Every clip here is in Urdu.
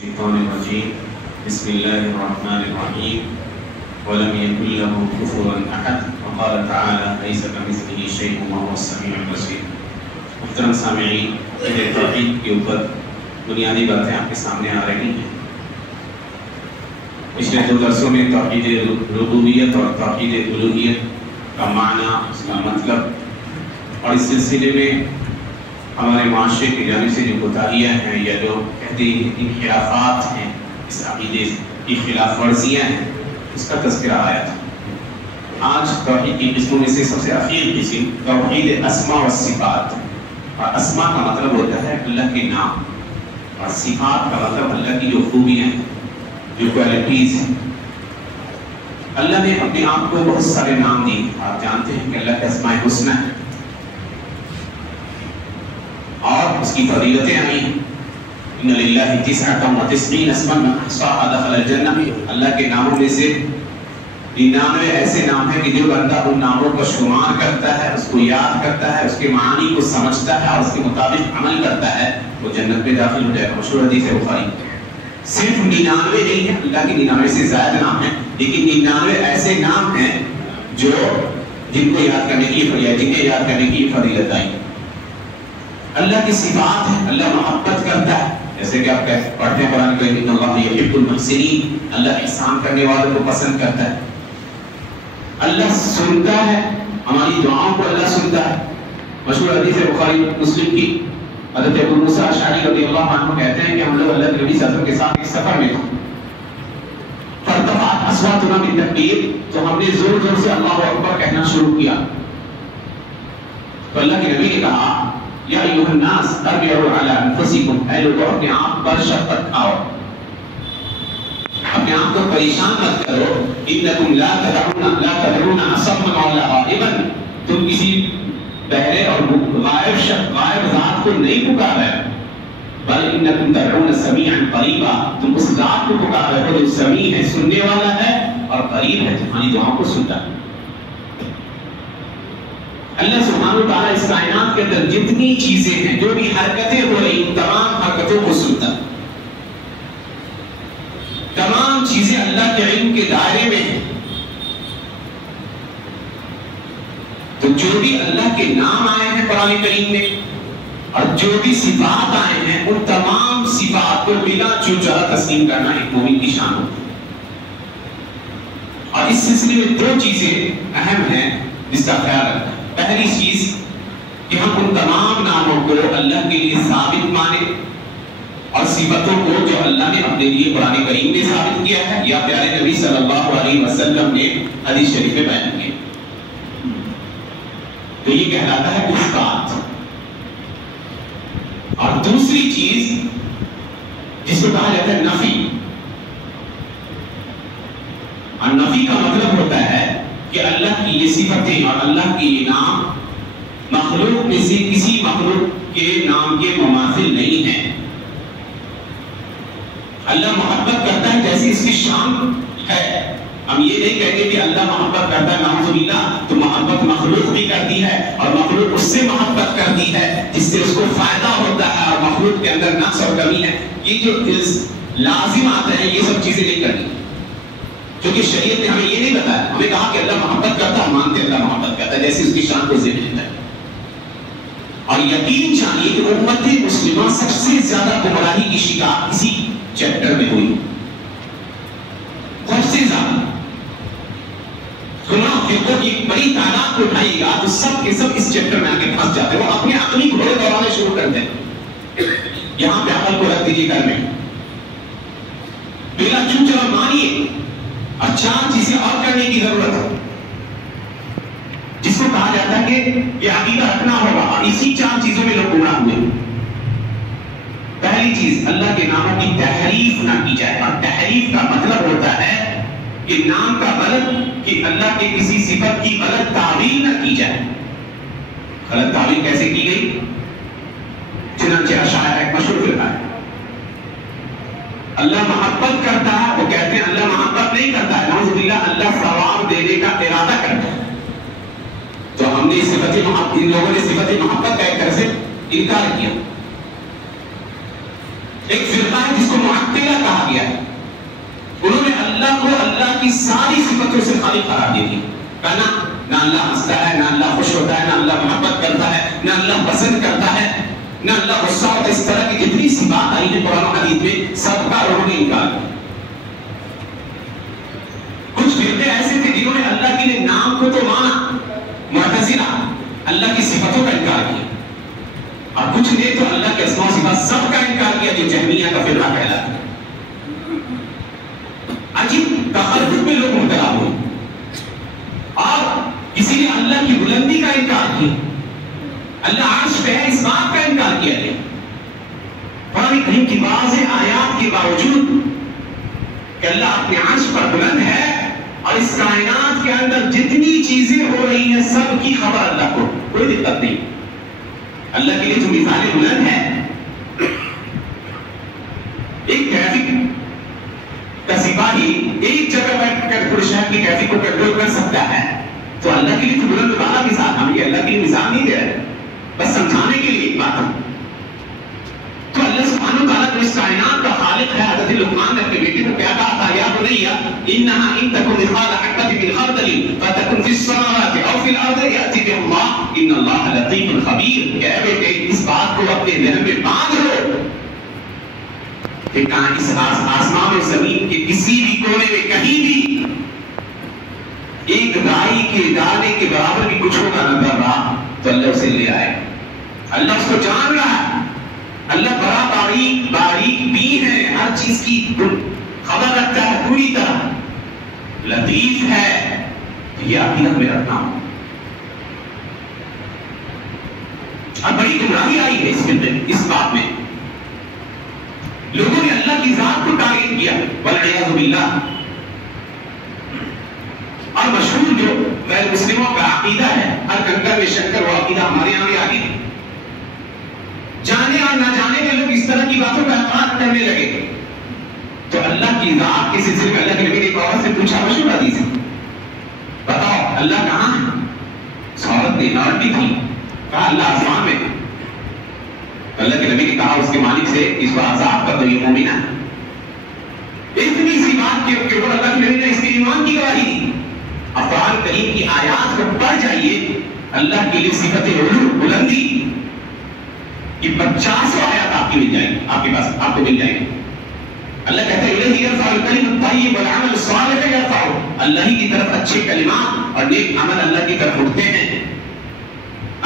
الشيطان الرجيم بسم الله الرحمن الرحيم ولم يكن له كفوا أحد وقال تعالى ليس كمثله شيء وهو السميع البصير. محترم سامعین، توحید کے اوپر بنیادی باتیں آپ کے سامنے آ رہی ہیں. پچھلے 2 درسوں میں توحید ربوبیت اور توحید الوہیت کا معنی، اس کا مطلب، اور اس سلسلے میں ہمارے معاشرے کی جانب سے جو کوتاہیاں ہیں یا جو کہتے ہیں انحرافات ہیں، اس عقیدے کی خلاف ورزیاں ہیں، اس کا تذکرہ آیا تھا. آج توحید کی قسموں میں سے سب سے اخیر قسم توحید اسماء و صفات. اور اسماء کا مطلب ہوتا ہے اللہ کے نام، اور صفات کا مطلب اللہ کی جو خوبیاں ہیں، جو کوالٹیز ہیں. اللہ نے اپنے آپ کو بہت سارے نام دیے. آپ جانتے ہیں کہ اللہ کے اسماء حسنی ہیں اور اس کی فضیلتیں آئی ہیں. ان للہ 99 اسما من احصاها دخل الجنہ. اللہ کے ناموں میں سے 99 ایسے نام ہیں کہ جو بندہ ان ناموں کو شمار کرتا ہے، اس کو یاد کرتا ہے، اس کے معانی کو سمجھتا ہے اور اس کے مطابق عمل کرتا ہے، وہ جنت میں داخل ہو جائے گا. مشہور حدیث ہے بخاری. صرف 99 نہیں ہے، اللہ کے 99 سے زائد نام ہیں، لیکن 99 ایسے نام ہیں جو جن کو یاد کرنے کی جنہیں یاد کرنے کی فضیلت آئی. اللہ کی صفات ہے، اللہ محبت کرتا ہے، جیسے کہ آپ پڑھتے ہیں قرآن کریم، ان اللہ یحب المحسنین، اللہ احسان کرنے والوں کو پسند کرتا ہے. اللہ سنتا ہے، ہماری دعاؤں کو اللہ سنتا ہے. مشہور حدیث ہے بخاری مسلم کی، حضرت ابو موسیٰ اشعری رضی اللہ عنہ کہتے ہیں کہ ہم لوگ اللہ کے نبی صلی اللہ علیہ وسلم کے ساتھ ایک سفر میں تھے. فارتفعت اصواتنا بالتکبیر، تو ہم نے زور زور سے اللہ اکبر کہنا شروع کیا. تو اللہ کے نبی نے کہا، یا ایھا الناس اربعوا علی انفسکم، اے لوگوں اپنے آپ پر شفقت کھاؤ، اپنے آپ کو پریشان مت کرو. انکم لا تدعون اصما ولا غائبا، تم کسی بہرے اور غائب ذات کو نہیں پکار رہے، بل انکم تدعون سمیعا قریبا، تم اس ذات کو پکار رہے ہو جو سمیع ہے، سننے والا ہے، اور قریب ہے، تمہاری دعاؤں کو سنتا ہے. اللہ سبحانہ و تعالیٰ اس کائنات کے اندر جتنی چیزیں ہیں، جو بھی حرکتیں ہو رہی ہیں، تمام حرکتوں کو سنتا ہے. تمام چیزیں اللہ کے علم کے دائرے میں ہیں. تو جو بھی اللہ کے نام آئے ہیں قرآن کریم میں، اور جو بھی صفات آئے ہیں، ان تمام صفات کو بلا چوچلا تسلیم کرنا ایک مومن کی شان ہوتی ہے. اور اس سلسلے میں 2 چیزیں اہم ہیں جس کا خیال رکھنا ہے. پہلی چیز کہ ہم ان تمام ناموں کو اللہ کے لیے ثابت مانیں، اور صفتوں کو جو اللہ نے اپنے لیے قرآن کریم میں ثابت کیا ہے یا پیارے نبی صلی اللہ علیہ وسلم نے حدیث شریف میں بیان کیا. تو یہ کہلاتا ہے اثبات. اور دوسری چیز جس کو کہا جاتا ہے نفی. اور نفی کا مطلب ہوتا ہے کہ اللہ کی یہ صفتیں اور اللہ کے یہ نام مخلوق میں سے کسی مخلوق کے نام کے مماثل نہیں ہیں. اللہ محبت کرتا ہے جیسی اس کی شان ہے. ہم یہ نہیں کہیں گے کہ اللہ محبت کرتا ہے نعوذ باللہ، تو محبت مخلوق بھی کرتی ہے، اور مخلوق اس سے محبت کرتی ہے جس سے اس کو فائدہ ہوتا ہے، اور مخلوق کے اندر نقص اور کمی ہے. یہ جو لازم آتا ہے، یہ سب چیزیں نہیں کرنی، کیونکہ شریعت نے ہمیں یہ نہیں بتایا. ہمیں کہا کہ اللہ محبت کرتا ہے، مانتے اللہ محبت کرتا ہے جیسے اس کی شان کو ذکر دیتا ہے. اور یقین جانیے کہ امت مسلمہ سب سے زیادہ گمراہی کی شکار اسی چیپٹر میں ہوئی. سب سے زیادہ گناہ فرقوں کی بڑی تعداد کو اٹھائیے گا تو سب کے سب اس چیپٹر میں آ کے پھنس جاتے ہیں. وہ اپنے عقلی گھوڑے دوڑانے شروع کرتے ہیں. یہاں پہ عقل کو رکھ دیجیے گھر میں، بلا چوچلا مانیے، اور 4 چیزیں اور کرنے کی ضرورت ہے جس کو کہا جاتا ہے کہ یہ عقیدہ رکھنا ہوگا. اور اسی 4 چیزوں میں لوگ گمراہ ہوئے. پہلی چیز، اللہ کے ناموں کی تحریف نہ کی جائے. اور تحریف کا مطلب ہوتا ہے کہ نام کا غلط، کہ اللہ کے کسی صفت کی غلط تعویل نہ کی جائے. غلط تعویل کیسے کی گئی؟ چنانچہ اشاعرہ ایک مشہور فرقہ ہے، اللہ محبت کرتا ہے، وہ کہتے ہیں اللہ محبت نہیں کرتا ہے، نعوذ باللہ اللہ ثواب دینے کا ارادہ کرتا ہے. تو ہم نے ان لوگوں نے صفت محبت کا ایک طرح سے انکار کیا. ایک فرقہ ہے جس کو معطلہ ساری صفتوں سے خالی قرار دے دی. کہنا نہ اللہ ہنستا ہے، نہ اللہ خوش ہوتا ہے، نہ اللہ محبت کرتا ہے، نہ اللہ پسند کرتا ہے، نہ اللہ غصہ ہوتا ہے. اس طرح کی جتنی سی بات آئی ہے قرآن و حدیث میں سب کا انہوں نے انکار کیا. کچھ فرقے ایسے تھے جنہوں نے اللہ کے لیے نام کو تو مانا، معتزلہ، اللہ کی صفتوں کا انکار کیا. اور کچھ نے تو اللہ کے اسماء و صفات سب کا انکار کیا، جو جہمیہ کا فرقہ کہلاتا ہے. عجیب تخلف میں لوگ مبتلا ہوئے. اور کسی نے اللہ کی بلندی کا انکار کیا، اللہ عرش پہ ہے اس بات کا انکار کیا گیا. قرآن کریم کی واضح آیات کے باوجود کہ اللہ اپنے عرش پر بلند ہے اور اس کائنات کے اندر جتنی چیزیں ہو رہی ہیں سب کی خبر اللہ کو، کوئی دقت نہیں. اللہ کے لیے جو مثالیں بلند ہے، ایک ٹریفک کا سپاہی ایک جگہ بیٹھ کر پورے شہر کی ٹریفک کو کنٹرول کر سکتا ہے، تو اللہ کے لیے تو بلند والا مثال. ہم یہ اللہ کے لیے مثال نہیں دے رہے، بس سمجھانے کے لیے ایک بات ہے. تو اللہ سبحانہ وتعالیٰ جو اس کائنات کا خالق ہے، حضرت لقمان نے اپنے بیٹے کو کیا کہا تھا؟ یا بنیا انہا ان تکن مثقال حبۃ من خردل فتکن فی السماوات او فی الارض یأتی بها اللہ ان اللہ لطیف خبیر. اے بیٹے اس بات کو اپنے ذہن میں باندھ لو کہ اس آسمان میں زمین کے کسی بھی کونے میں کہیں بھی ایک رائی کے دانے کے برابر بھی کچھ ہوگا نہ کر رہا تو اللہ اسے لے آئے. اللہ اس کو جان رہا ہے. اللہ بڑا باریک بھی ہے، ہر چیز کی خبر رکھتا ہے پوری طرح، لطیف ہے. یہ عقیدت میں رکھنا ہو. اب بڑی گمراہی آئی ہے اس بات میں. لوگوں نے اللہ کی ذات کو ٹارگٹ کیا والعیاذ باللہ. اور مشہور جو غیر مسلموں کا عقیدہ ہے، ہر کنکر میں شنکر، وہ عقیدہ ہمارے یہاں بھی آ گئی. جانے اور نہ جانے میں لوگ اس طرح کی باتوں کا اعتراض کرنے لگے. تو اللہ کی ذات کے سلسلے میں اللہ کے نبی نے ایک عورت سے پوچھا، مشہور حدیث ہے، بتاؤ اللہ کہاں ہے؟ اس عورت نے نارٹی تھی، کہا اللہ آسمان میں. اللہ کے نبی نے کہا اس کے مالک سے اس کو عذاب کر دو، یہ مومنہ ہے. اتنی سی بات کے اوپر اللہ کے نبی نے اس کے ایمان کی گواہی دی. اب قرآن کریم کی آیات کو پڑھ جائیے، اللہ کے لیے صفت علو، بلندی کی 50 آیات آپ کی مل جائیں گی، آپ کے پاس آپ کو مل جائیں گے. اللہ کہتا ہے الیہ یرفع الکلم الطیب والعمل الصالح یرفعہ. اللہ ہی کی طرف اچھے کلمات اور نیک عمل اللہ کی طرف اٹھتے ہیں.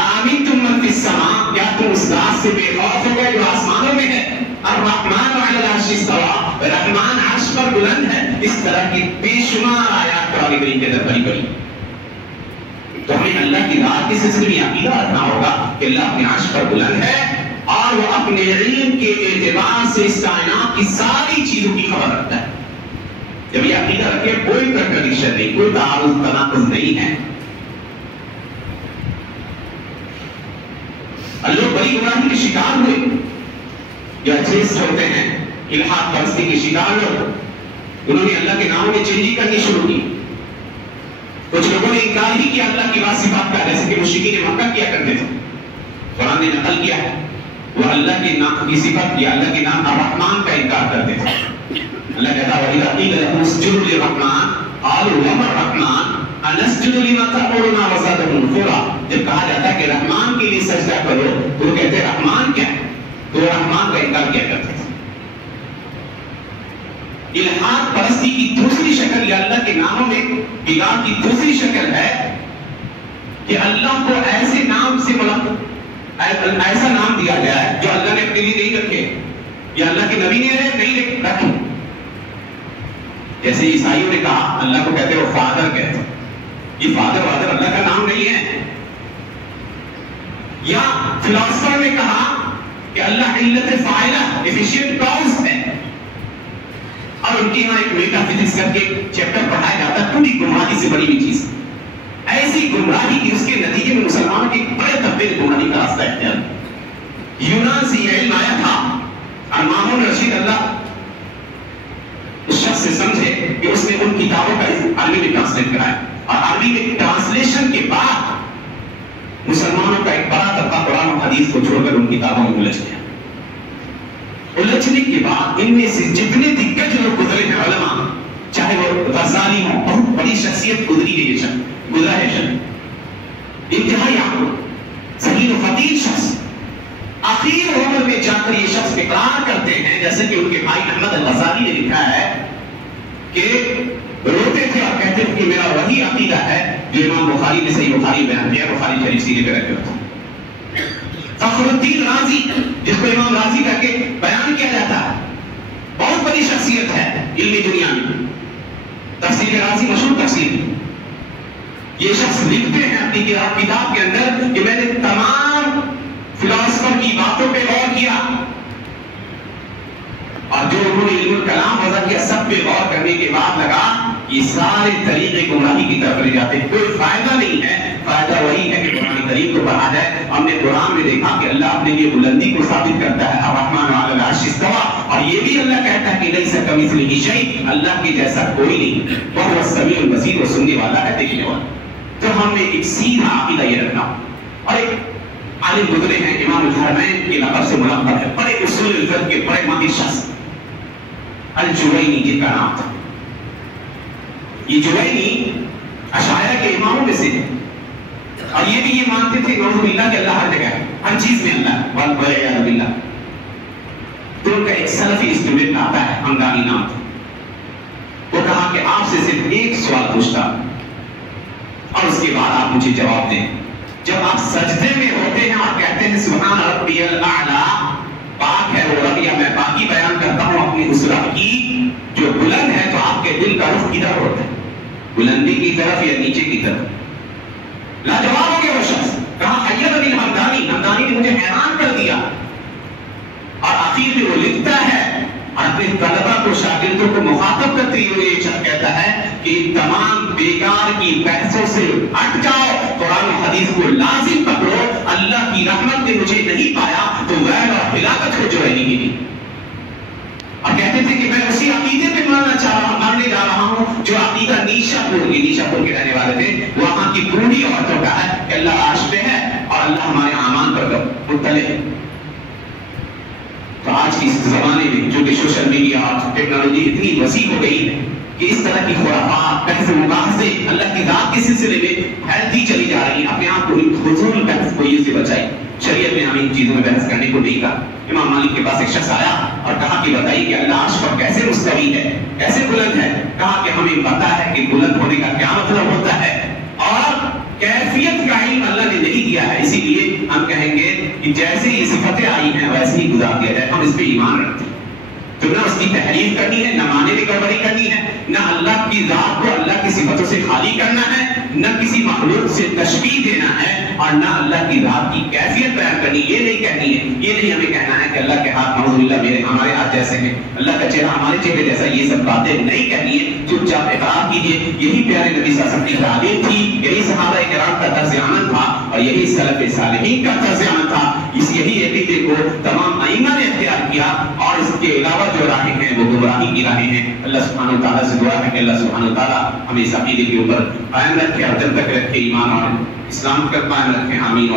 آمنتم من فی السماء، کیا تم اس ذات سے بے خوف ہو گئے جو آسمانوں میں ہے؟ الرحمن علی العرش استوى، رحمان عرش پر بلند ہے. اس طرح کی بے شمار آیات قرآن کریم کے اندر بڑی. تو ہمیں اللہ کی ذات کے سلسلے میں عقیدہ رکھنا ہوگا کہ اللہ اپنے عرش پر بلند ہے اور وہ اپنے علم کے اعتبار سے اس کائنات کی ساری چیزوں کی خبر رکھتا ہے. جب یہ عقیدہ رکھے کوئی کنٹرڈکشن نہیں، کوئی تعارض تناقض نہیں ہے. لوگ بڑی گمراہی کے شکار ہوئے، جو ایتھیسٹ ہوتے ہیں، الحاد پرستی کے شکار لوگ، انہوں نے اللہ کے ناموں میں چینجنگ کرنی شروع کی. کچھ لوگوں نے انکار بھی کیا اللہ کی صفات کا، جیسے کہ مشرکین مکہ کیا کرتے تھے. قرآن نے نقل کیا ہے وہ اللہ کے نام کی صفت یا اللہ کے نام الرحمن کا انکار کرتے تھے. اللہ کہتا ہے وَإِذَا قِيلَ لَهُمُ اسْجُدُوا لِلرَّحْمَنِ قَالُوا وَمَا الرَّحْمَنُ أَنَسْجُدُ لِمَا تَأْمُرُنَا وَزَادَهُمْ نُفُورًا. جب کہا جاتا ہے کہ رحمان کے لیے سجدہ کرو تو وہ کہتے ہیں رحمان کیا ہے، تو رحمان کا انکار کیا کرتے تھے. الحاد پرستی کی دوسری شکل یا اللہ کے ناموں میں بگاڑ کی دوسری شکل ہے کہ اللہ کو ایسے نام سے ایسا نام دیا گیا ہے جو اللہ نے اپنے لیے نہیں رکھے یا اللہ کے نبی نے نہیں رکھے. جیسے عیسائیوں نے کہا اللہ کو کہتے ہیں وہ فادر کہتے ہیں. یہ فادر وادر اللہ کا نام نہیں ہے. یا فلاسفر نے کہا کہ اللہ علت فاعلہ ایفیشینٹ کاز ہے، اور ان کی یہاں ایک میٹا فزکس کر کے چیپٹر پڑھایا جاتا ہے. پوری گمراہی سے بڑی ہوئی چیز، ایسی گمراہی کی اس کے نتیجے میں مسلمانوں کے بڑے طبقے نے گمراہی کا راستہ اختیار. یونان سے یہ علم آیا تھا اور مامون رشید اللہ اس شخص سے سمجھے کہ اس نے ان کتابوں کا عربی میں ٹرانسلیٹ کرایا، اور عربی میں ٹرانسلیشن کے بعد مسلمانوں کا ایک بڑا طبقہ قرآن و حدیث کو چھوڑ کر ان کتابوں میں الجھ گیا. الجھنے کے بعد ان میں سے جتنے دگج لوگ گزرے ہیں علماء، چاہے وہ غزالی ہوں، احمد الغزالی نے لکھا ہے کہ روتے تھے اور کہتے تھے کہ میرا وہی عقیدہ ہے جو امام بخاری نے صحیح بخاری بیان کیا، بخاری شریف سینے پہ رکھے ہوتے۔ فخر الدین رازی، جس کو امام رازی کر کے بیان کیا جاتا ہے، بہت بڑی شخصیت ہے علمی دنیا میں، تفسیر رازی مشہور تفسیر۔ یہ شخص لکھتے ہیں اپنی کتاب کے اندر کہ میں نے تمام فلاسفر کی باتوں پہ غور کیا اور جو انہوں نے علم الکلام وضع کیا سب پہ غور کرنے کے بعد لگا یہ سارے طریقے گمراہی کی طرف لے جاتے ہیں، کوئی فائدہ نہیں ہے، فائدہ وہی ہے کہ قرآن کریم کو پڑھا جائے۔ ہم نے قرآن میں دیکھا کہ اللہ اپنے لیے بلندی کو ثابت کرتا ہے، الرحمن علی العرش استوى، اور یہ بھی اللہ کہتا ہے کہ لیس کمثلہ شیء، اللہ کے جیسا کوئی نہیں، وہو السمیع البصیر، وہ سننے والا ہے دیکھنے والا۔ تو ہم نے ایک سیدھا عقیدہ یہ رکھنا، اور ایک عالم گزرے ہیں امام الحرمین کے لقب سے ملقب ہے، بڑے اصول الفقہ کے بڑے ماہر شخص، الجوینی جن کا نام تھا۔ یہ جوینی اشاعرہ کے اماموں میں سے ہے، اور یہ بھی یہ مانتے تھے نعوذ باللہ کہ اللہ ہر جگہ ہے، ہر چیز میں اللہ، والعیاذ باللہ۔ تو ان کا ایک سلفی اسٹوڈنٹ آتا ہے، ہمدانی نام تھا، وہ کہا کہ آپ سے صرف ایک سوال پوچھتا اور اس کے بعد آپ مجھے جواب دیں، جب آپ سجدے میں ہوتے ہیں اور کہتے ہیں سبحان ربی الاعلی، پاک ہے وہ رب، یا میں باقی بیان کرتا ہوں اپنی اس رب کی جو بلند ہے، تو آپ کے دل کا رخ کدھر ہوتا ہے؟ بلندی کی طرف یا نیچے کی طرف؟ لاجواب ہو گیا وہ شخص، کہا حیرنی الحمدانی، ہمدانی نے مجھے حیران کر دیا۔ اور آخر میں وہ لکھتا ہے اور اپنے طلبہ کو، شاگردوں کو مخاطب کرتے ہوئے یہ شخص کہتا ہے کہ تمام بیکار کی بحثوں سے ہٹ جاؤ، قرآن و حدیث کو لازم پکڑو، اللہ کی رحمت نے مجھے نہیں پایا تو ویل اور ہلاکت کو جو ہے نہیں ملی۔ اور کہتے تھے کہ میں اسی عقیدے پہ ماننے جا رہا ہوں جو عقیدہ نیشا پور کے رہنے والے تھے، وہاں کی بوڑھی عورتوں کا ہے کہ اللہ عرش پہ ہے اور اللہ ہمارے اعمال پر مطلع ہے۔ تو آج کی اس زمانے میں جو کہ سوشل میڈیا اور ٹیکنالوجی اتنی وسیع ہو گئی ہے کہ اس طرح کی خرافات، بحث و مباحثے اللہ کی ذات کے سلسلے میں پھیلتی چلی جا رہی ہیں۔ اپنے آپ کو فضول بحث کو یہ سے بچائی، شریعت نے ہمیں ان چیزوں میں بحث کرنے کو نہیں کہا۔ امام مالک کے پاس ایک شخص آیا اور کہا کہ بتائیے کہ اللہ عرش پر کیسے مستوی ہے، کیسے بلند ہے؟ کہا کہ ہمیں پتا ہے کہ بلند ہونے کا کیا مطلب ہوتا ہے، اور کیفیت کا علم اللہ نے نہیں دیا ہے، اسی لیے ہم کہیں گے کہ جیسے یہ صفتیں آئی ہیں ویسے ہی گزار دیا جائے، ہم اس پہ ایمان رکھتے ہیں۔ تو نہ اس کی تحریف کرنی ہے، نہ معنی میں گڑبڑی کرنی ہے، نہ اللہ کی ذات کو اللہ کی صفتوں سے خالی کرنا ہے، نہ کسی مخلوق سے تشبیہ دینا ہے، اور نہ اللہ کی ذات کی کیفیت بیان کرنی، یہ نہیں کہنی ہے، یہ نہیں ہمیں کہنا ہے کہ اللہ کے ہاتھ نعوذ باللہ ہمارے ہاتھ جیسے ہیں، اللہ کا چہرہ ہمارے چہرے جیسا، یہ سب باتیں نہیں کہنی ہے، چپ چاپ اقرار کیجیے۔ یہی پیارے نبی صلی اللہ علیہ وسلم کی تعلیم تھی، یہی صحابہ کرام کا طرز عمل تھا، اور یہی سلف صالحین کا طرز عمل تھا۔ یہی عقیدے کو تمام ائمہ نے اختیار کیا، اور اس کے علاوہ جو راہیں ہیں وہ گمراہی کی راہیں ہیں۔ اللہ سبحانہ و تعالیٰ سے دعا ہے کہ اللہ سبحانہ و تعالیٰ ہمیں اس عقیدے کے اوپر قائم رکھے اور جب تک رکھے ایمان اور اسلام پر قائم رکھے۔ آمین۔